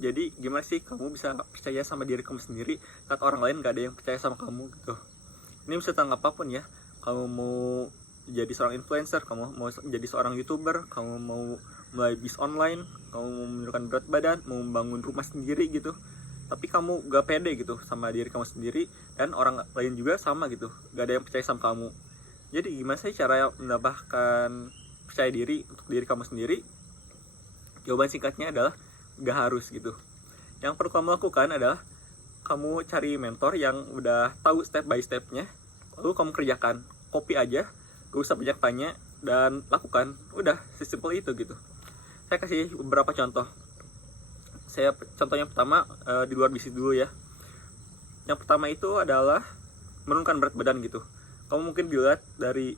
Jadi gimana sih kamu bisa percaya sama diri kamu sendiri saat orang lain gak ada yang percaya sama kamu gitu. Ini bisa tentang apapun ya. Kamu mau jadi seorang influencer, kamu mau jadi seorang YouTuber, kamu mau mulai bisnis online, kamu mau menurunkan berat badan, mau membangun rumah sendiri gitu. Tapi kamu gak pede gitu sama diri kamu sendiri, dan orang lain juga sama gitu, gak ada yang percaya sama kamu. Jadi gimana sih cara menambahkan percaya diri untuk diri kamu sendiri? Jawaban singkatnya adalah gak harus gitu. Yang perlu kamu lakukan adalah kamu cari mentor yang udah tahu step by stepnya, lalu kamu kerjakan. Copy aja, gak usah banyak tanya, dan lakukan. Udah, sesimpel itu gitu. Saya kasih beberapa contoh. Contohnya pertama, di luar bisnis dulu ya. Yang pertama itu adalah menurunkan berat badan gitu. Kamu mungkin dilihat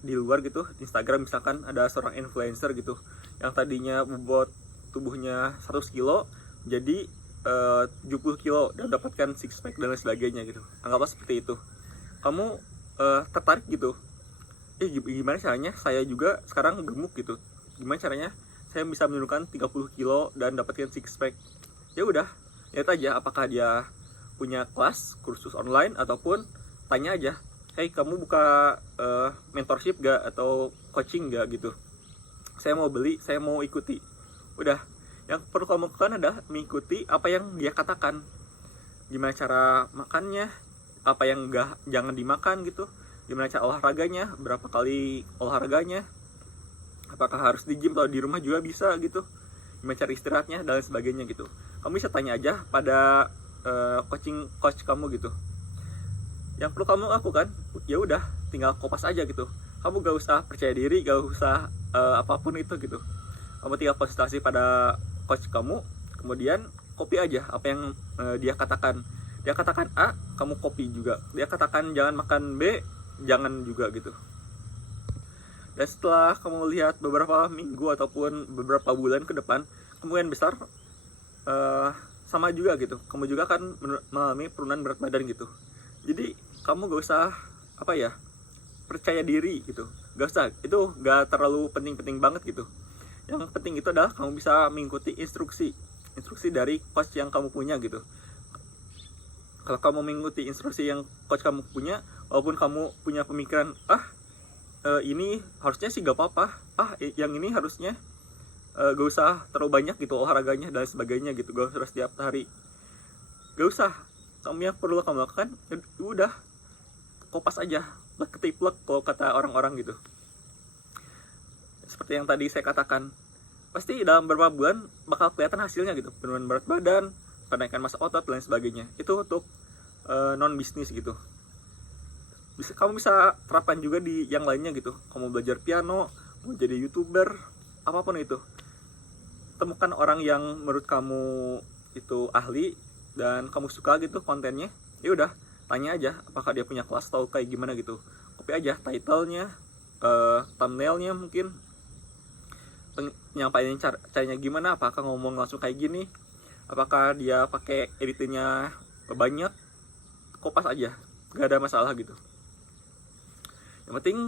di luar gitu, di Instagram misalkan ada seorang influencer gitu, yang tadinya bobot tubuhnya 100 kilo jadi 70 kilo dan dapatkan six pack dan lain sebagainya gitu. Anggaplah seperti itu. Kamu tertarik gitu. Gimana caranya saya juga sekarang gemuk gitu. Gimana caranya saya bisa menurunkan 30 kilo dan dapatkan six pack? Ya udah, lihat aja apakah dia punya kelas kursus online, ataupun tanya aja, hey kamu buka mentorship gak atau coaching gak gitu, saya mau beli, saya mau ikuti. Udah, yang perlu kamu lakukan adalah mengikuti apa yang dia katakan. Gimana cara makannya, apa yang jangan dimakan gitu, gimana cara olahraganya, berapa kali olahraganya, apakah harus di gym atau di rumah juga bisa gitu, gimana cara istirahatnya dan lain sebagainya gitu. Kamu bisa tanya aja pada coach kamu gitu. Yang perlu kamu lakukan, ya udah, tinggal kopas aja gitu. Kamu gak usah percaya diri, gak usah apapun itu gitu. Kamu tinggal konsultasi pada coach kamu, kemudian copy aja apa yang dia katakan. Dia katakan A, kamu copy juga. Dia katakan jangan makan B, jangan juga gitu. Dan setelah kamu lihat beberapa minggu ataupun beberapa bulan ke depan, kemungkinan besar sama juga gitu. Kamu juga akan mengalami penurunan berat badan gitu. Jadi kamu gak usah percaya diri gitu, gak usah, itu gak terlalu penting-penting banget gitu. Yang penting itu adalah kamu bisa mengikuti instruksi dari coach yang kamu punya gitu. Kalau kamu mengikuti instruksi yang coach kamu punya, walaupun kamu punya pemikiran ini harusnya sih gak apa-apa, yang ini harusnya gak usah terlalu banyak gitu olahraganya dan sebagainya gitu, gak usah setiap hari, gak usah. Kamu yang perlu kamu lakukan, udah, kopas aja, ketiplek kalau kata orang-orang gitu. Seperti yang tadi saya katakan, pasti dalam beberapa bulan bakal kelihatan hasilnya gitu, penurunan berat badan, penaikan massa otot dan lain sebagainya. Itu untuk non bisnis gitu. Kamu bisa terapkan juga di yang lainnya gitu. Kamu belajar piano, mau jadi YouTuber, apapun itu. Temukan orang yang menurut kamu itu ahli dan kamu suka gitu kontennya. Ya udah, tanya aja apakah dia punya kelas atau kayak gimana gitu. Copy aja title-nya, thumbnail-nya mungkin, penyampaian caranya gimana, apakah ngomong langsung kayak gini, apakah dia pakai editingnya banyak, kopas aja, gak ada masalah gitu. Yang penting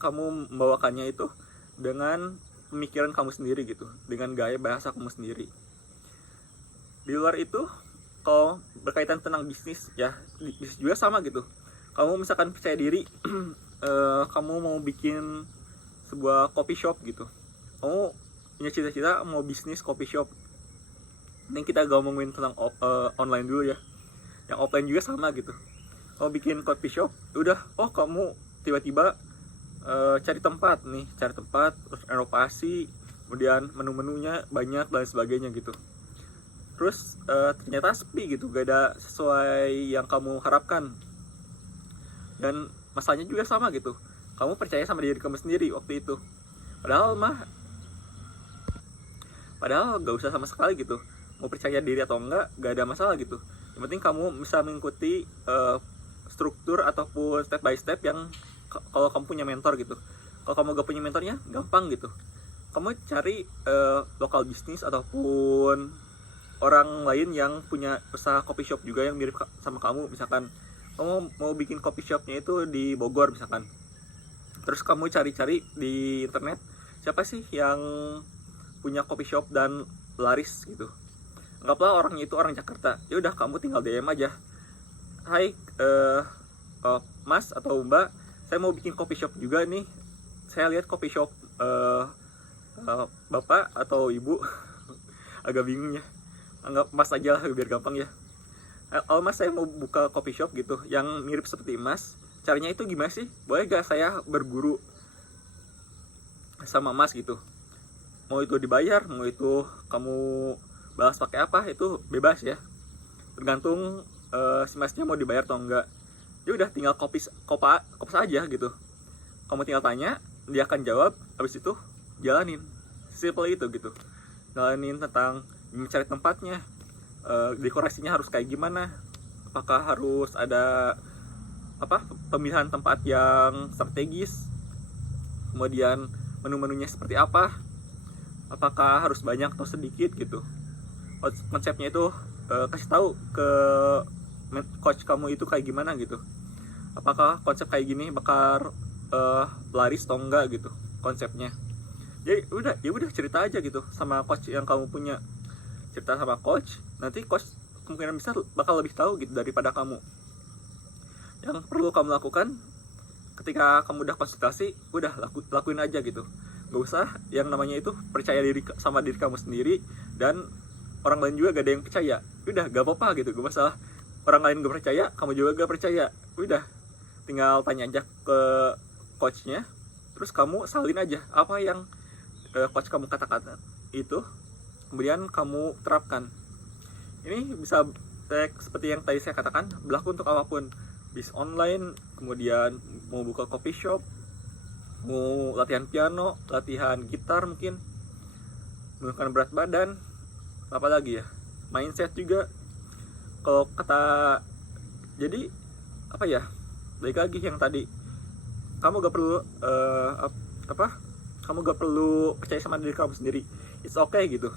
kamu membawakannya itu dengan pemikiran kamu sendiri gitu, dengan gaya bahasa kamu sendiri. Di luar itu, kalau berkaitan tentang bisnis ya, bisnis juga sama gitu. Kamu misalkan percaya diri, kamu mau bikin sebuah coffee shop gitu, kamu punya cita-cita mau bisnis coffee shop. Ini kita ngomongin tentang online dulu ya. Yang offline juga sama gitu. Kamu bikin coffee shop, udah, kamu tiba-tiba cari tempat, terus renovasi, kemudian menu-menunya banyak dan sebagainya gitu. Terus ternyata sepi gitu, gak ada sesuai yang kamu harapkan. Dan masalahnya juga sama gitu, kamu percaya sama diri kamu sendiri waktu itu, padahal gak usah sama sekali gitu. Mau percaya diri atau enggak, gak ada masalah gitu. Yang penting kamu bisa mengikuti struktur ataupun step by step yang kalau kamu punya mentor gitu. Kalau kamu gak punya mentornya, gampang gitu. Kamu cari lokal bisnis ataupun orang lain yang punya usaha coffee shop juga yang mirip sama kamu. Misalkan kamu mau bikin coffee shopnya itu di Bogor misalkan, terus kamu cari-cari di internet siapa sih yang punya coffee shop dan laris gitu. Anggaplah orangnya itu orang Jakarta, ya udah kamu tinggal DM aja, hai Mas atau Mbak, saya mau bikin coffee shop juga nih, saya lihat coffee shop Bapak atau Ibu agak bingung ya, anggap Mas aja lah biar gampang ya. Oh Mas, saya mau buka coffee shop gitu yang mirip seperti Mas, caranya itu gimana sih, boleh gak saya berguru sama Mas gitu, mau itu dibayar, mau itu kamu balas pakai apa, itu bebas ya, tergantung si Masnya mau dibayar atau enggak. Ya udah tinggal kopas aja gitu, kamu tinggal tanya, dia akan jawab, habis itu jalanin, simple itu gitu, jalanin tentang mencari tempatnya, dekorasinya harus kayak gimana, apakah harus ada pemilihan tempat yang strategis, kemudian menu-menunya seperti apa, apakah harus banyak atau sedikit gitu. Konsepnya itu kasih tahu ke coach kamu itu kayak gimana gitu, apakah konsep kayak gini bakal laris atau enggak gitu konsepnya. Jadi ya udah cerita aja gitu sama coach yang kamu punya, cerita sama coach, nanti coach kemungkinan besar bakal lebih tahu gitu daripada kamu. Yang perlu kamu lakukan ketika kamu udah konsultasi, udah lakuin aja gitu, gak usah yang namanya itu percaya diri sama diri kamu sendiri dan orang lain juga gak ada yang percaya. Udah gak apa-apa gitu, gak masalah orang lain gak percaya, kamu juga gak percaya, udah tinggal tanya aja ke coachnya, terus kamu salin aja apa yang coach kamu katakan itu, kemudian kamu terapkan. Ini bisa seperti yang tadi saya katakan, berlaku untuk apapun, bis online, kemudian mau buka coffee shop, mau latihan piano, latihan gitar mungkin, menurunkan berat badan, apa lagi ya, mindset juga. Kalau kata, jadi apa ya, balik lagi yang tadi, kamu gak perlu kamu gak perlu percaya sama diri kamu sendiri, it's okay gitu.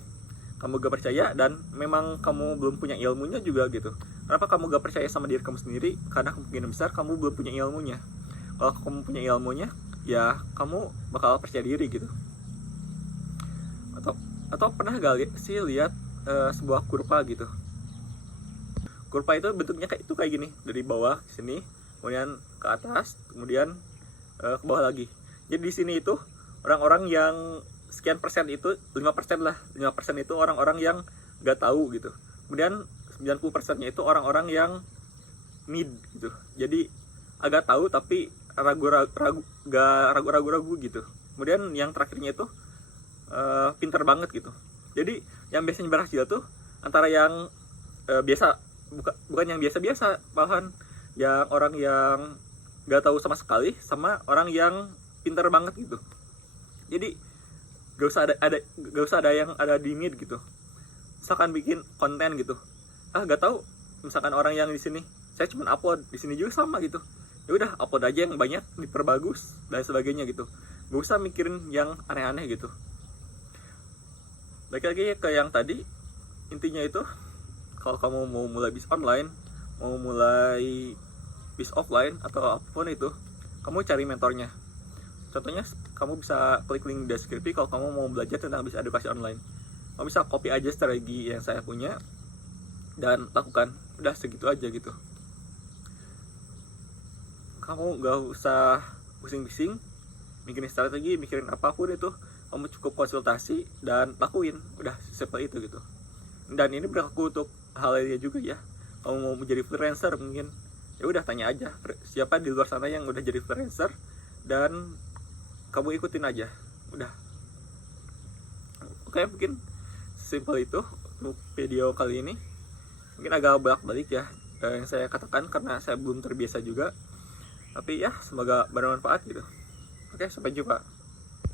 Kamu gak percaya dan memang kamu belum punya ilmunya juga gitu. Kenapa kamu gak percaya sama diri kamu sendiri? Karena kemungkinan besar kamu belum punya ilmunya. Kalau kamu punya ilmunya, ya kamu bakal percaya diri gitu. Atau pernah gak sih lihat sebuah kurva gitu? Kurva itu bentuknya kayak gini, dari bawah ke sini, kemudian ke atas, kemudian ke bawah lagi. Jadi di sini itu orang-orang yang sekian persen itu, 5% lah, 5% itu orang-orang yang gak tahu gitu. Kemudian 90%-nya itu orang-orang yang mid gitu. Jadi agak tahu tapi ragu-ragu gitu. Kemudian yang terakhirnya itu pinter banget gitu. Jadi yang biasanya berhasil tuh antara yang biasa, bukan yang biasa-biasa, malahan yang orang yang gak tahu sama sekali sama orang yang pinter banget gitu. Jadi gak usah ada yang ada di mid gitu. Misalkan bikin konten gitu, gak tahu, misalkan orang yang di sini, saya cuma upload, di sini juga sama gitu, ya udah upload aja yang banyak, diperbagus dan sebagainya gitu. Gak usah mikirin yang aneh-aneh gitu. Balik lagi ke yang tadi, intinya itu kalau kamu mau mulai bis online, mau mulai bis offline atau apapun itu, kamu cari mentornya. Contohnya kamu bisa klik link deskripsi kalau kamu mau belajar tentang bis edukasi online. Kamu bisa copy aja strategi yang saya punya dan lakukan. Udah segitu aja gitu. Kamu gak usah pusing-pusing mikirin strategi, mikirin apapun itu. Kamu cukup konsultasi dan lakuin. Udah seperti itu gitu. Dan ini berlaku untuk hal lainnya juga ya. Kamu mau menjadi freelancer mungkin, ya udah tanya aja siapa di luar sana yang udah jadi freelancer dan kamu ikutin aja. Udah. Oke, mungkin simple itu untuk video kali ini. Mungkin agak bolak-balik ya yang saya katakan karena saya belum terbiasa juga. Tapi ya semoga bermanfaat gitu. Oke, sampai jumpa.